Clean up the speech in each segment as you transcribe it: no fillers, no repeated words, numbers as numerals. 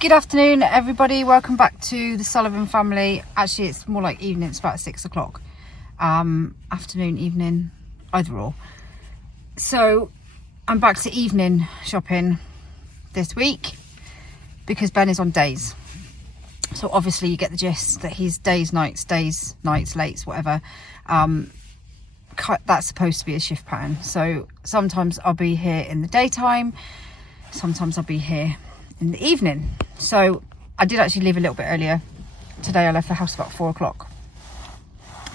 Good afternoon, everybody. Welcome back to the Sullivan family. Actually, it's more like evening. It's about 6 o'clock. Afternoon, evening, either or. So I'm back to evening shopping this week because Ben is on days. So obviously you get the gist that he's days, nights, lates, whatever. That's supposed to be a shift pattern. So sometimes I'll be here in the daytime. Sometimes I'll be here in the evening. So I did actually leave a little bit earlier today. I left the house about 4 o'clock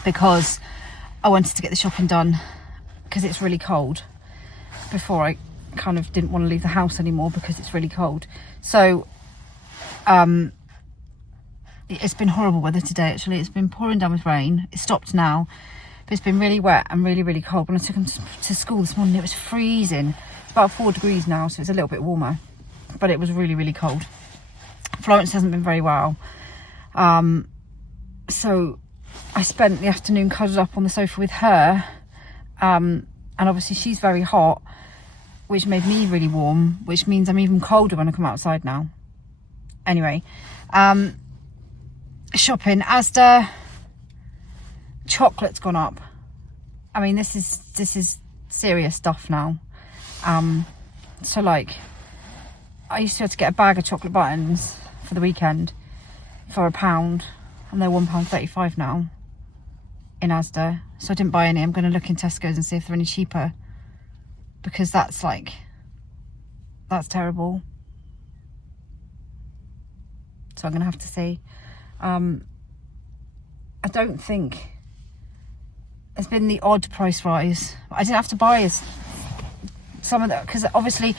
because I wanted to get the shopping done because it's really cold before I kind of didn't want to leave the house anymore because it's really cold. So it's been horrible weather today. Actually, it's been pouring down with rain. It stopped now, but it's been really wet and really cold. When I took him to school this morning, it was freezing. It's about 4 degrees now, so it's a little bit warmer, but it was really cold. Florence hasn't been very well, so I spent the afternoon cuddled up on the sofa with her, and obviously she's very hot, which made me really warm, which means I'm even colder when I come outside now. Anyway, shopping. Asda, chocolate's gone up. I mean, this is serious stuff now. So like, I used to be able to get a bag of chocolate buttons for the weekend for £1, and they're £1.35 now in Asda. So I didn't buy any. I'm going to look in Tesco's and see if they're any cheaper, because that's terrible. So I'm going to have to see. I don't think there's been the odd price rise. I didn't have to buy some of that, because obviously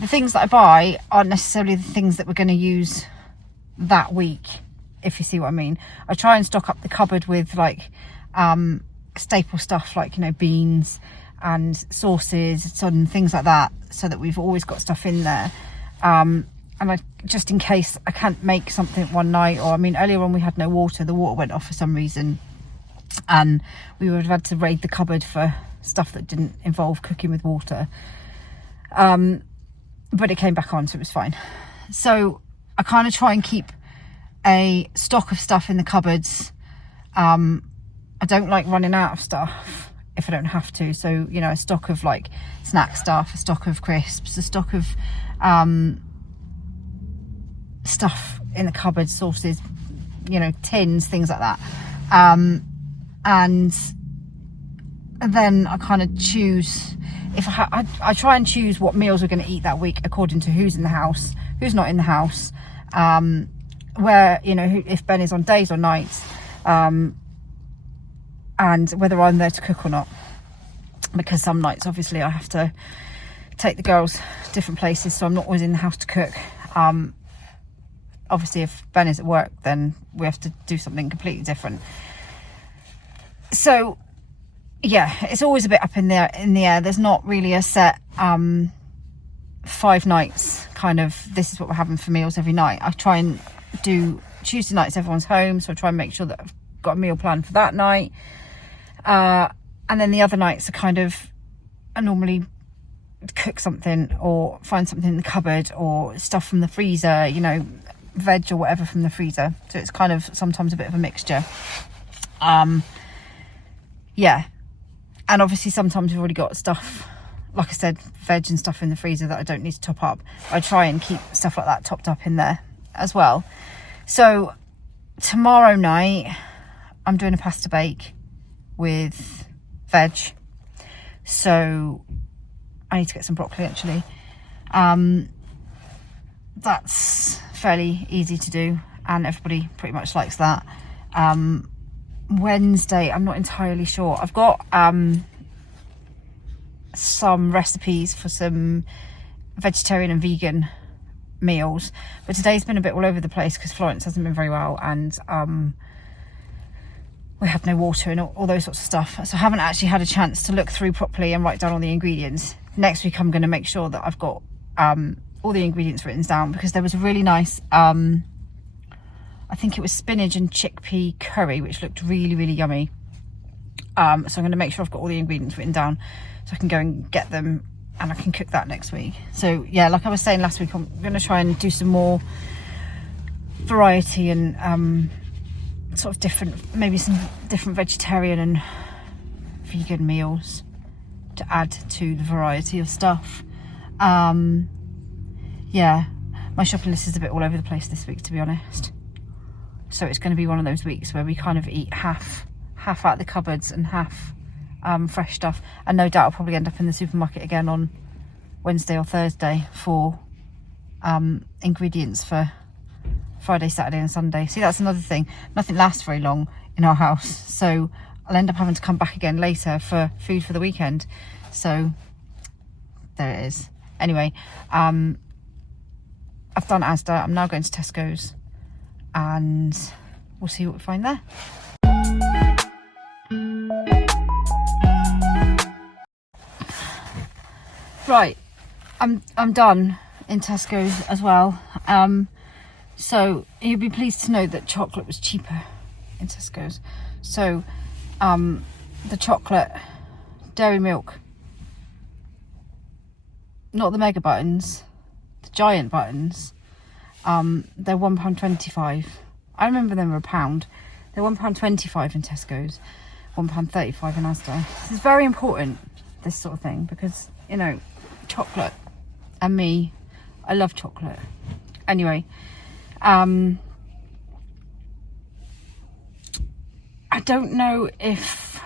the things that I buy aren't necessarily the things that we're going to use that week, if you see what I mean. I try and stock up the cupboard with like staple stuff, like, you know, beans and sauces and things like that, so that we've always got stuff in there. And I, just in case I can't make something one night, or I mean, earlier on we had no water. The water went off for some reason, and we would have had to raid the cupboard for stuff that didn't involve cooking with water. But it came back on, so it was fine. So I kind of try and keep a stock of stuff in the cupboards. I don't like running out of stuff if I don't have to. So, you know, a stock of like snack stuff, a stock of crisps, a stock of stuff in the cupboard, sauces, you know, tins, things like that. And then I kind of choose, if I try and choose what meals we're going to eat that week according to who's in the house, who's not in the house, where, you know, if Ben is on days or nights, and whether I'm there to cook or not, because some nights obviously I have to take the girls different places, so I'm not always in the house to cook. Obviously if Ben is at work, then we have to do something completely different. So yeah, it's always a bit up in the air. There's not really a set 5 nights kind of, this is what we're having for meals every night. I try and do Tuesday nights, everyone's home, so I try and make sure that I've got a meal plan for that night. And then the other nights are kind of, I normally cook something or find something in the cupboard or stuff from the freezer, you know, veg or whatever from the freezer. So it's kind of sometimes a bit of a mixture. Yeah. And obviously sometimes we've already got stuff, like I said, veg and stuff in the freezer that I don't need to top up. I try and keep stuff like that topped up in there as well. So tomorrow night I'm doing a pasta bake with veg. So I need to get some broccoli actually. That's fairly easy to do and everybody pretty much likes that. Wednesday, I'm not entirely sure. I've got some recipes for some vegetarian and vegan meals, but today's been a bit all over the place because Florence hasn't been very well, and we had no water and all those sorts of stuff, so I haven't actually had a chance to look through properly and write down all the ingredients. Next week I'm going to make sure that I've got all the ingredients written down, because there was a really nice I think it was spinach and chickpea curry, which looked really yummy. So I'm going to make sure I've got all the ingredients written down so I can go and get them and I can cook that next week. So yeah, like I was saying last week, I'm going to try and do some more variety and sort of different, maybe some different vegetarian and vegan meals to add to the variety of stuff. Yeah, my shopping list is a bit all over the place this week, to be honest. So it's going to be one of those weeks where we kind of eat half out of the cupboards and half fresh stuff. And no doubt I'll probably end up in the supermarket again on Wednesday or Thursday for ingredients for Friday, Saturday and Sunday. See, that's another thing. Nothing lasts very long in our house. So I'll end up having to come back again later for food for the weekend. So there it is. Anyway, I've done Asda. I'm now going to Tesco's and we'll see what we find there. Right, I'm done in Tesco's as well. So you'll be pleased to know that chocolate was cheaper in Tesco's. So the chocolate dairy milk, not the mega buttons, the giant buttons, they're £1.25. I remember them were £1. They're £1.25 in Tesco's, £1.35 in Asda. This is very important, this sort of thing, because, you know, chocolate and me, I love chocolate. Anyway, I don't know if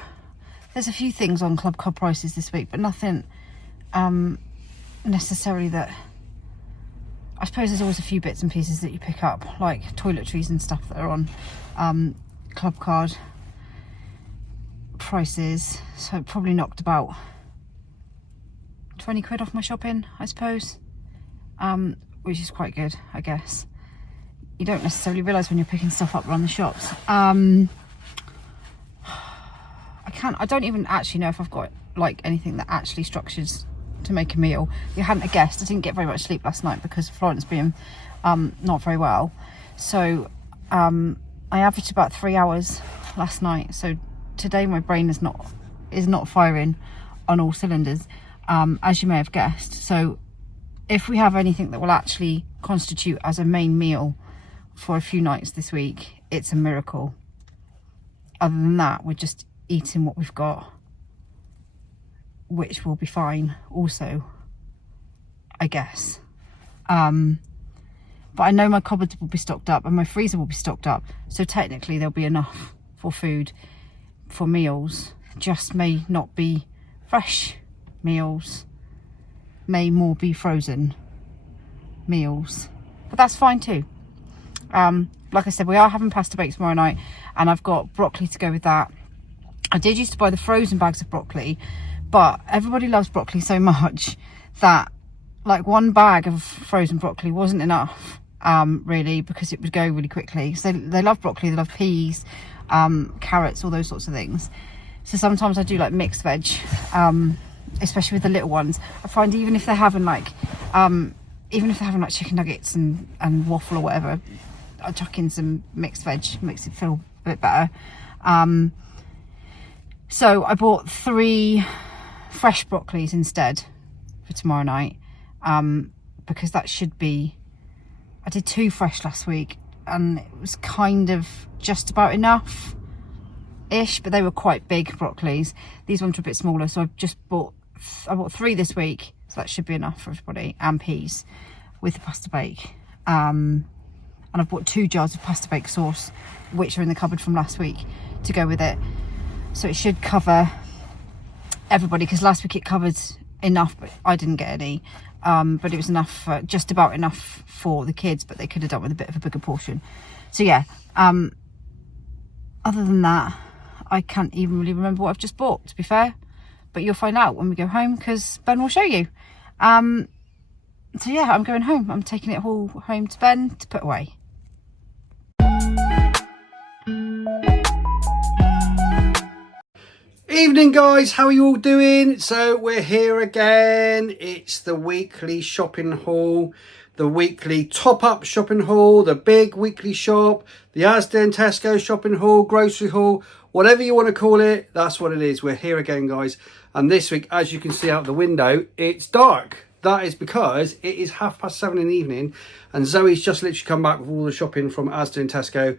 there's a few things on Club Cod prices this week, but nothing necessarily that, I suppose there's always a few bits and pieces that you pick up, like toiletries and stuff that are on Club Card prices. So it probably knocked about 20 quid off my shopping, I suppose, which is quite good, I guess. You don't necessarily realise when you're picking stuff up around the shops. I don't even actually know if I've got like anything that actually structures to make a meal. You hadn't guessed, I didn't get very much sleep last night because of Florence being not very well. So I averaged about 3 hours last night. So today my brain is not firing on all cylinders, as you may have guessed. So if we have anything that will actually constitute as a main meal for a few nights this week, it's a miracle. Other than that, we're just eating what we've got, which will be fine also, I guess. But I know my cupboards will be stocked up and my freezer will be stocked up, so technically there'll be enough for food for meals. Just may not be fresh meals, may more be frozen meals, but that's fine too. Like I said, we are having pasta bake tomorrow night and I've got broccoli to go with that. I did used to buy the frozen bags of broccoli, but everybody loves broccoli so much that like one bag of frozen broccoli wasn't enough, really, because it would go really quickly. So they love broccoli, they love peas, carrots, all those sorts of things. So sometimes I do like mixed veg, especially with the little ones. I find even if they're having like chicken nuggets and waffle or whatever, I'll chuck in some mixed veg, makes it feel a bit better. So I bought 3 fresh broccolis instead for tomorrow night, because that should be, I did 2 fresh last week and it was kind of just about enough ish, but they were quite big broccolis. These ones were a bit smaller, so I bought 3 this week, so that should be enough for everybody, and peas with the pasta bake. And I've bought 2 jars of pasta bake sauce, which are in the cupboard from last week, to go with it. So it should cover everybody, because last week it covered enough, but I didn't get any. But it was enough, just about enough for the kids, but they could have done with a bit of a bigger portion. So yeah, other than that, I can't even really remember what I've just bought, to be fair. But you'll find out when we go home, because Ben will show you. So yeah, I'm going home. I'm taking it all home to Ben to put away. Evening guys, how are you all doing? So we're here again. It's the weekly shopping haul, the weekly top-up shopping haul, the big weekly shop, the Asda and Tesco shopping haul, grocery haul, whatever you want to call it, that's what it is. We're here again guys, and this week, as you can see out the window, it's dark. that is because it is 7:30 in the evening and Zoe's just literally come back with all the shopping from Asda and Tesco.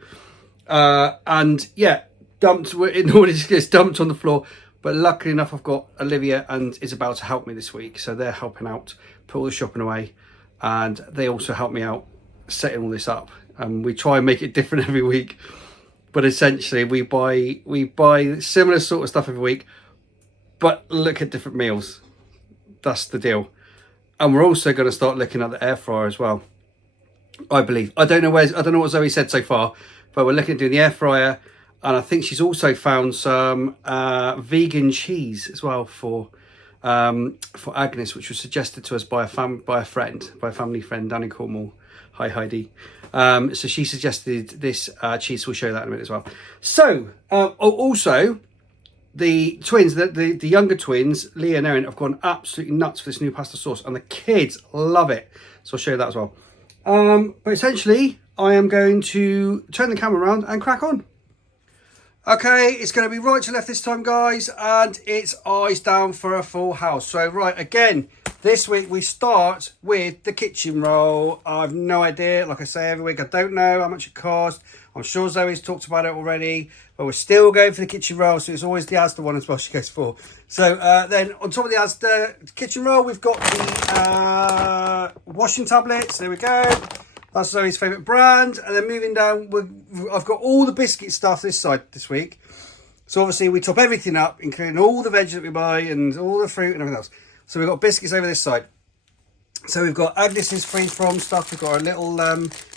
And yeah, it normally just gets dumped on the floor. But luckily enough, I've got Olivia and Isabel to help me this week. So they're helping out, put all the shopping away. And they also help me out setting all this up. And we try and make it different every week. But essentially, we buy similar sort of stuff every week. But look at different meals. That's the deal. And we're also going to start looking at the air fryer as well, I believe. I don't know what Zoe said so far. But we're looking at doing the air fryer. And I think she's also found some vegan cheese as well for Agnes, which was suggested to us by a family friend down in Cornwall. Hi Heidi. So she suggested this cheese. We'll show you that in a minute as well. So also the twins, the younger twins, Leah and Erin, have gone absolutely nuts for this new pasta sauce, and the kids love it. So I'll show you that as well. But essentially, I am going to turn the camera around and crack on. Okay, it's going to be right to left this time, guys, and it's eyes down for a full house. So, right, again, this week we start with the kitchen roll. I've no idea, like I say every week, I don't know how much it costs. I'm sure Zoe's talked about it already, but we're still going for the kitchen roll, so it's always the Asda one as well she goes for. So, then on top of the Asda kitchen roll, we've got the washing tablets. There we go. That's Zoe's favourite brand. And then moving down, I've got all the biscuit stuff this side this week. So obviously we top everything up, including all the veg that we buy and all the fruit and everything else. So we've got biscuits over this side. So we've got Agnes's free from stuff. We've got our little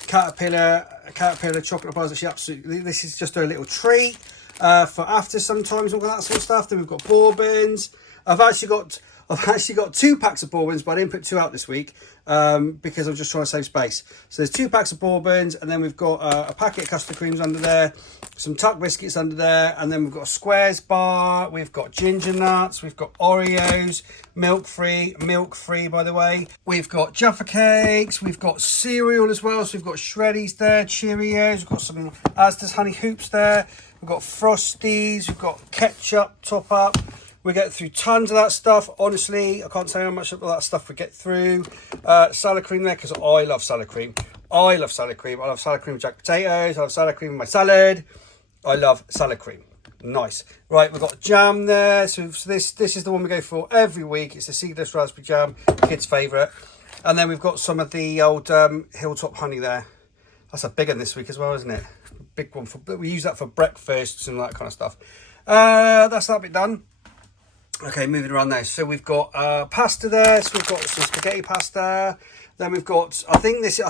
caterpillar chocolate bars that she absolutely, this is just her little treat for after sometimes, all that sort of stuff. Then we've got bourbons. I've actually got 2 packs of bourbons, but I didn't put 2 out this week because I'm just trying to save space. So there's 2 packs of bourbons, and then we've got a packet of custard creams under there, some tuck biscuits under there, and then we've got a squares bar, we've got ginger nuts, we've got Oreos, milk free by the way. We've got Jaffa cakes, we've got cereal as well, so we've got Shreddies there, Cheerios, we've got some Asda's honey hoops there, we've got Frosties, we've got ketchup top up. We get through tons of that stuff. Honestly, I can't say how much of that stuff we get through. Salad cream there, because I love salad cream. I love salad cream with jack potatoes. I love salad cream in my salad. I love salad cream. Nice. Right, we've got jam there. So this is the one we go for every week. It's the seedless raspberry jam, kids' favourite. And then we've got some of the old Hilltop honey there. That's a big one this week as well, isn't it? Big one. We use that for breakfasts and that kind of stuff. That's that bit done. Okay, moving around there. So we've got pasta there. So we've got some spaghetti pasta. Then we've got, I think this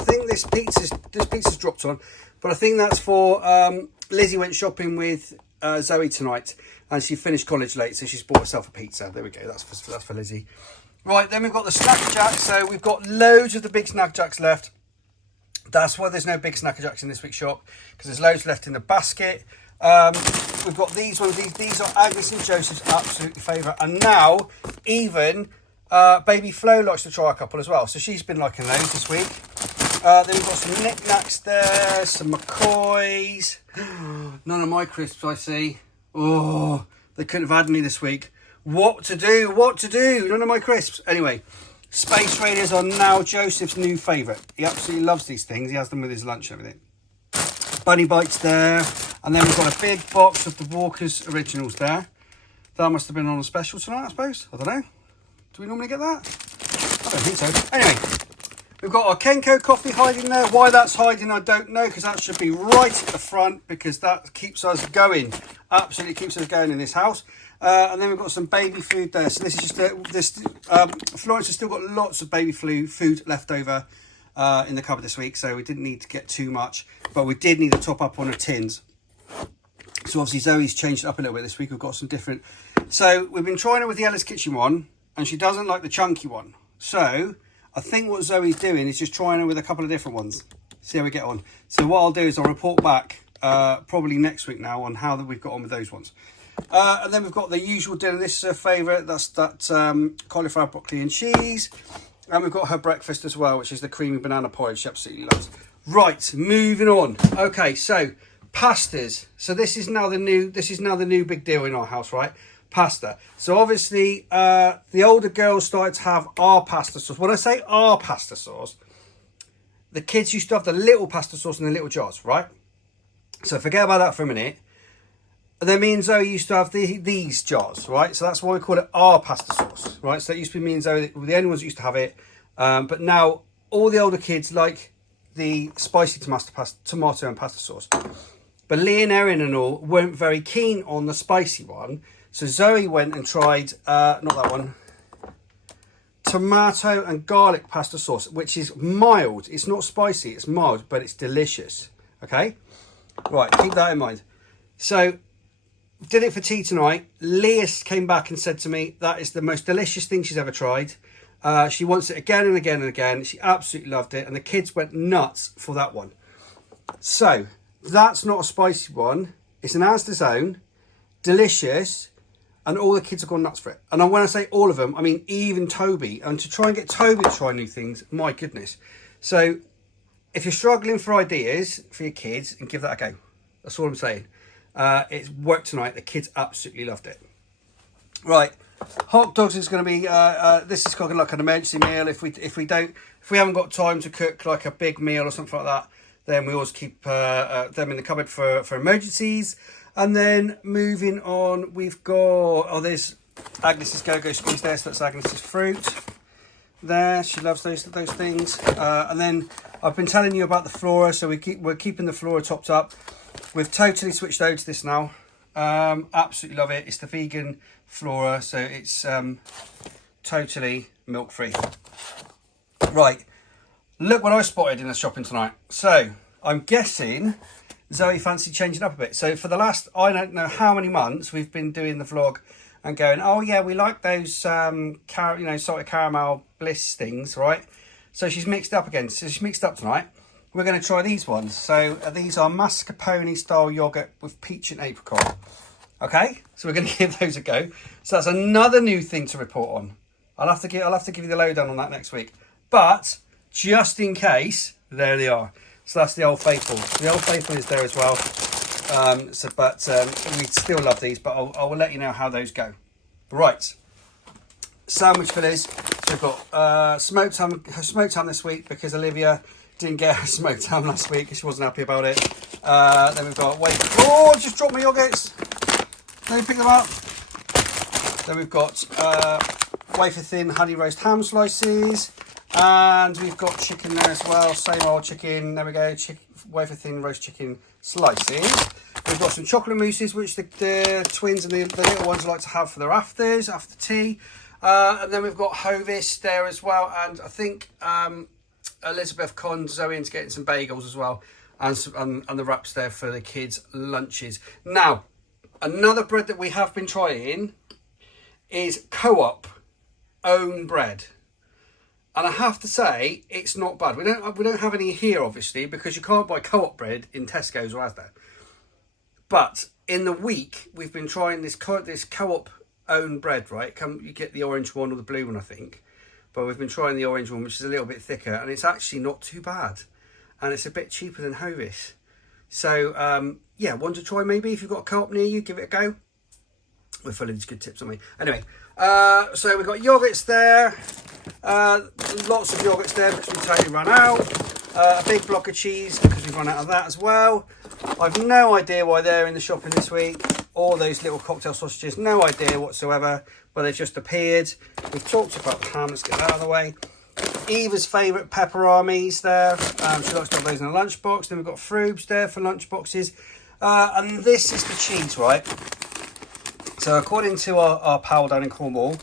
pizza's dropped on, but I think that's for Lizzie went shopping with Zoe tonight, and she finished college late, so she's bought herself a pizza. There we go. That's for Lizzie. Right, then we've got the snack jacks. So we've got loads of the big snack jacks left. That's why there's no big snack jacks in this week's shop, because there's loads left in the basket. We've got these ones. These are Agnes and Joseph's absolutely favourite, and now even baby Flo likes to try a couple as well, so she's been liking those this week. Then we've got some knickknacks there, some McCoys. None of my crisps, I see. Oh, they couldn't have had any this week. What to do? None of my crisps. Anyway, Space Raiders are now Joseph's new favourite. He absolutely loves these things. He has them with his lunch and everything. Bunny Bites there. And then we've got a big box of the Walker's Originals there. That must have been on a special tonight, I suppose. I don't know. Do we normally get that? I don't think so. Anyway, we've got our Kenko coffee hiding there. Why that's hiding, I don't know, because that should be right at the front, because that keeps us going. Absolutely keeps us going in this house. And then we've got some baby food there. So this is just Florence has still got lots of baby food left over in the cupboard this week, so we didn't need to get too much, but we did need to top up on the tins. So obviously Zoe's changed it up a little bit this week. We've got some different. So we've been trying it with the Ella's Kitchen one, and she doesn't like the chunky one. So I think what Zoe's doing is just trying it with a couple of different ones. See how we get on. So what I'll do is I'll report back probably next week now on how we've got on with those ones. And then we've got the usual dinner. This is her favourite. That's that cauliflower, broccoli and cheese. And we've got her breakfast as well, which is the creamy banana porridge she absolutely loves. Right, moving on. Okay, so pastas. So this is now the new big deal in our house, right? pasta. So obviously the older girls started to have our pasta sauce. When I say our pasta sauce, the kids used to have the little pasta sauce in the little jars, right? So forget about that for a minute. Then me and Zoe used to have these jars, right? So that's why we call it our pasta sauce, right? So it used to be me and Zoe, were the only ones that used to have it. But now all the older kids like the spicy tomato and pasta sauce. But Lee and Erin and all weren't very keen on the spicy one. So Zoe went and tried, not that one, tomato and garlic pasta sauce, which is mild. It's not spicy, it's mild, but it's delicious. Okay? Right, keep that in mind. So, did it for tea tonight. Leah came back and said to me, that is the most delicious thing she's ever tried. She wants it again and again and again. She absolutely loved it. And the kids went nuts for that one. So, that's not a spicy one. It's an Asda's own. Delicious. And all the kids have gone nuts for it. And when I say all of them, I mean even Toby. And to try and get Toby to try new things, my goodness. So, if you're struggling for ideas for your kids, and give that a go. That's all I'm saying. It's worked tonight. The kids absolutely loved it. Right, hot dogs is going to be. This is kind of like an emergency meal. If we haven't got time to cook like a big meal or something like that, then we always keep them in the cupboard for emergencies. And then moving on, we've got there's Agnes's go-go squeeze there. So that's Agnes's fruit. There, she loves those things. And then I've been telling you about the flora, so we're keeping the flora topped up. We've totally switched over to this now. Absolutely love it. It's the vegan flora, so it's totally milk free. Right, look what I spotted in the shopping tonight. So I'm guessing Zoe fancied changing up a bit. So for the last, I don't know how many months, we've been doing the vlog and going, oh yeah, we like those salted caramel bliss things, right? So she's mixed up again. So she's mixed up tonight. We're going to try these ones. So these are mascarpone style yogurt with peach and apricot. Okay, so we're going to give those a go. So that's another new thing to report on. I'll have to give you the lowdown on that next week. But just in case, there they are. So that's the Old Faithful. The Old Faithful is there as well. We still love these, but I will let you know how those go. Right, sandwich fillets. So we've got smoked ham this week because Olivia didn't get her smoked ham last week. She wasn't happy about it. Then we've got oh, I just dropped my yogurts. Let me pick them up. Then we've got wafer thin honey roast ham slices. And we've got chicken there as well. Same old chicken. There we go. Wafer thin roast chicken slices. We've got some chocolate mousses, which the twins and the little ones like to have for their after tea. And then we've got Hovis there as well. And I think Elizabeth conned Zoe into getting some bagels as well. And the wraps there for the kids' lunches. Now, another bread that we have been trying is Co-op own bread. And I have to say, it's not bad. We don't have any here, obviously, because you can't buy Co-op bread in Tesco's or Asda. But in the week, we've been trying this Co-op own bread, right? You get the orange one or the blue one, I think. But we've been trying the orange one, which is a little bit thicker, and it's actually not too bad. And it's a bit cheaper than Hovis. So, yeah, one to try maybe. If you've got a Co-op near you, give it a go. We're full of these good tips, aren't we? Anyway, so we've got yogurts there. Lots of yogurts there because we totally ran out. A big block of cheese because we've run out of that as well. I've no idea why they're in the shopping this week. All those little cocktail sausages, no idea whatsoever, but they've just appeared. We've talked about the ham, let's get that out of the way. Eva's favourite pepperonis there. She likes to have those in a lunchbox. Then we've got Froobs there for lunchboxes. And this is the cheese, right? So according to our pal down in Cornwall,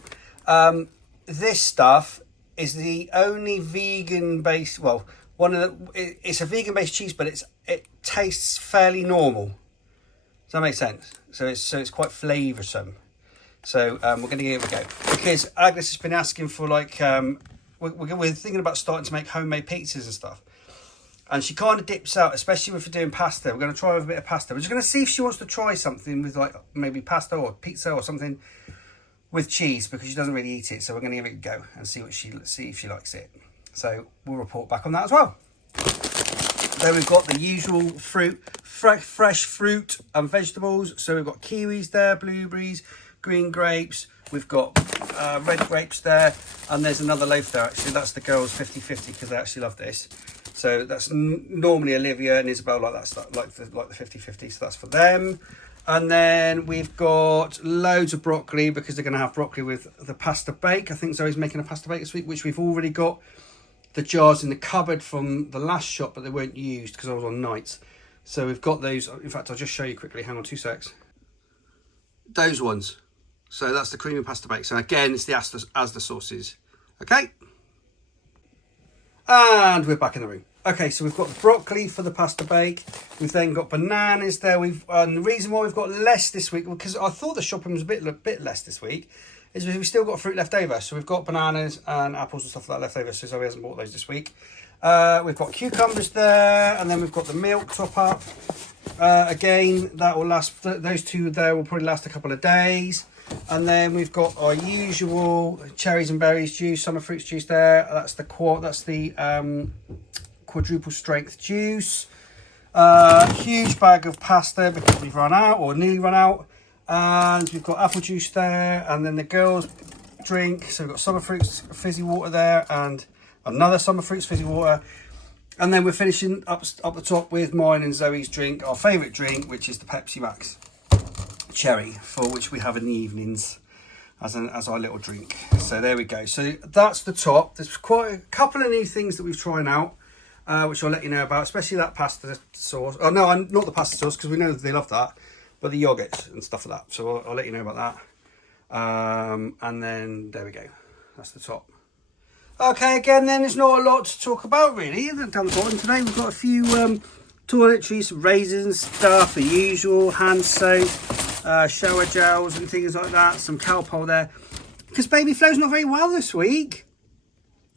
this stuff is the only vegan-based, well, it's a vegan-based cheese, but it tastes fairly normal. Does that make sense? So it's quite flavoursome. So we're going to give it a go because Agnes has been asking for like we're thinking about starting to make homemade pizzas and stuff, and she kind of dips out, especially if we're doing pasta. We're going to try with a bit of pasta. We're just going to see if she wants to try something with like maybe pasta or pizza or something with cheese because she doesn't really eat it. So we're going to give it a go and see if she likes it. So we'll report back on that as well. Then we've got the usual fruit, fresh fruit and vegetables. So we've got kiwis there, blueberries, green grapes, we've got red grapes there, and there's another loaf there. Actually, that's the girls 50-50 because they actually love this. So that's normally Olivia and Isabel like that, like the 50-50. So that's for them. And then we've got loads of broccoli because they're going to have broccoli with the pasta bake. I think Zoe's making a pasta bake this week, which we've already got the jars in the cupboard from the last shop, but they weren't used because I was on nights. So we've got those. In fact, I'll just show you quickly. Hang on 2 secs. Those ones. So that's the creamy pasta bake. So again, it's the asda sauces. Okay. And we're back in the room. Okay, so we've got broccoli for the pasta bake. We've then got bananas there. And the reason why we've got less this week, because I thought the shopping was a bit less this week, is because we've still got fruit left over. So we've got bananas and apples and stuff like that left over. So Zoe hasn't bought those this week. We've got cucumbers there, and then we've got the milk top up. Again, that will last. Those two there will probably last a couple of days. And then we've got our usual cherries and berries juice, summer fruits juice there. That's the quadruple strength juice. Huge bag of pasta because we've run out or nearly run out. And we've got apple juice there, and then the girls drink. So we've got summer fruits fizzy water there, and another summer fruits fizzy water. And then we're finishing up the top with mine and Zoe's drink, our favourite drink, which is the Pepsi Max cherry, for which we have in the evenings as our little drink. So there we go. So that's the top. There's quite a couple of new things that we've tried out, which I'll let you know about, especially that pasta sauce. Oh no, I'm not the pasta sauce because we know that they love that, but the yogurt and stuff like that. So I'll let you know about that. And then there we go. That's the top. Okay, again, then there's not a lot to talk about really. Down the bottom today, we've got a few toiletries, raisins, stuff, the usual, hand soap, shower gels and things like that. Some Calpol there. Because baby Flo's not very well this week.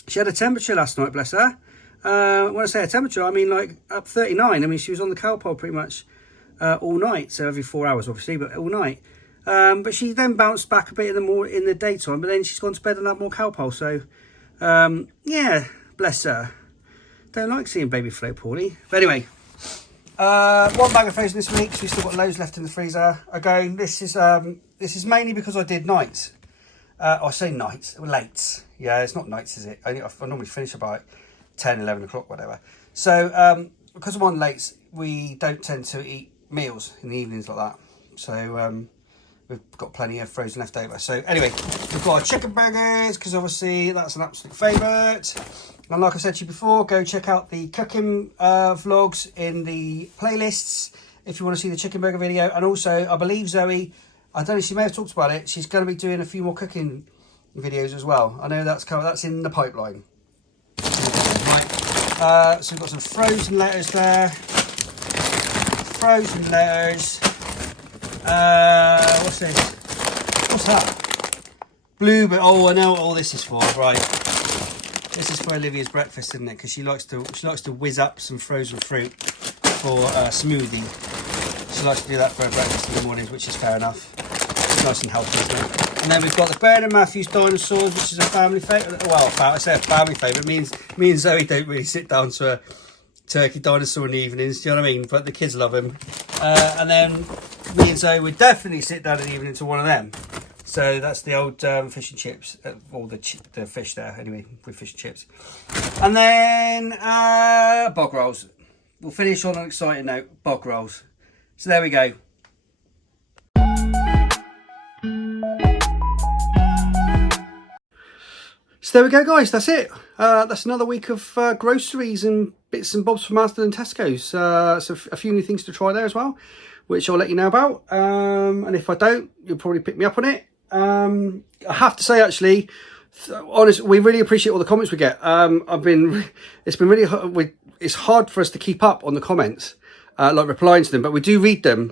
She had a temperature last night, bless her. When I say a temperature, I mean like up 39. I mean, she was on the Calpol pretty much all night. So every 4 hours, obviously, but all night. But she then bounced back a bit in the daytime. But then she's gone to bed and had more Calpol. So, yeah, bless her. Don't like seeing baby Flo poorly. But anyway. One bag of frozen this week, so we've still got loads left in the freezer. Again, this is mainly because I did nights. I say nights, late. Yeah, it's not nights, is it? I normally finish about 10, 11 o'clock, whatever. So, because I'm on late, we don't tend to eat meals in the evenings like that. So, we've got plenty of frozen left over. So, anyway, we've got our chicken burgers, because obviously that's an absolute favourite. And like I said to you before, go check out the cooking vlogs in the playlists if you want to see the chicken burger video. And also, I believe Zoe, I don't know, she may have talked about it, she's going to be doing a few more cooking videos as well. I know that's in the pipeline. Right, so we've got some frozen lettuce there. Frozen lettuce. What's this? What's that? Blueberry. Oh, I know what all this is for. Right. This is for Olivia's breakfast, isn't it? Because she likes to whiz up some frozen fruit for a smoothie. She likes to do that for her breakfast in the mornings, which is fair enough. It's nice and healthy, isn't it? And then we've got the Bernard Matthews dinosaurs, which is a family favourite. Well, I say a family favourite. Means me and Zoe don't really sit down to a turkey dinosaur in the evenings. Do you know what I mean? But the kids love them. And then me and Zoe would definitely sit down in the evening to one of them. So that's the old fish and chips, all the fish there, anyway, with fish and chips. And then bog rolls. We'll finish on an exciting note, bog rolls. So there we go. So there we go, guys, that's it. That's another week of groceries and bits and bobs from Asda and Tesco's. So a few new things to try there as well, which I'll let you know about. And if I don't, you'll probably pick me up on it. I have to say, actually, honestly, we really appreciate all the comments we get. It's been really hard, it's hard for us to keep up on the comments, like replying to them, but we do read them.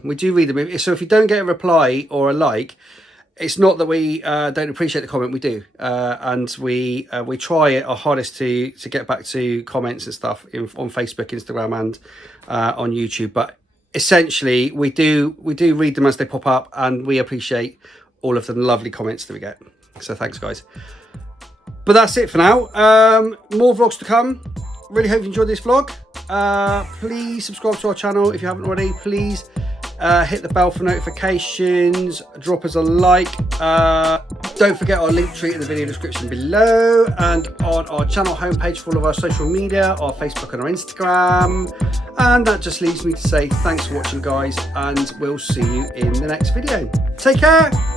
So if you don't get a reply or a like, it's not that we don't appreciate the comment. We do, and we try our hardest to get back to comments and stuff on Facebook, Instagram, and on YouTube. But essentially, we do read them as they pop up, and we appreciate all of the lovely comments that we get. So thanks, guys. But that's it for now. More vlogs to come. Really hope you enjoyed this vlog. Please subscribe to our channel if you haven't already. Please hit the bell for notifications, drop us a like. Don't forget our link tree in the video description below, and on our channel homepage for all of our social media, our Facebook and our Instagram. And that just leaves me to say thanks for watching, guys, and we'll see you in the next video. Take care.